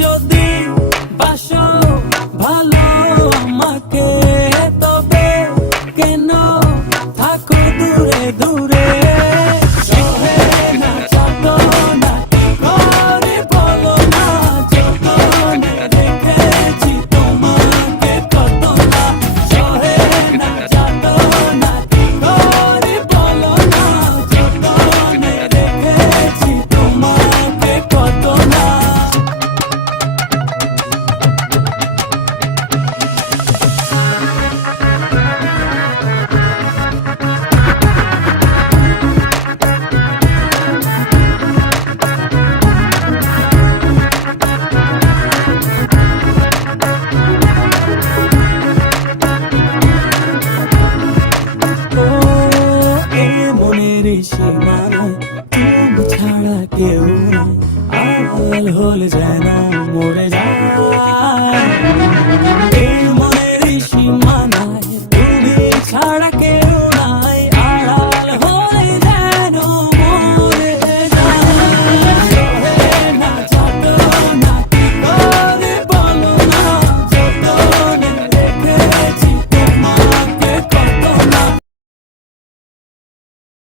যদি বাসো ভালো আমাকে, তবে কেন থাকো দূরে দূরে? সহে না যাতনা কি করে বলো না, যতনে রেখেছি তোমাকে কত না। সহে না যাতনা কি করে বলো না, যতনে রেখেছি তোমাকে কত না। সীমানায় তুমি ছাড়া কেউ নাই, আড়াল হলে যেন মরে যায়।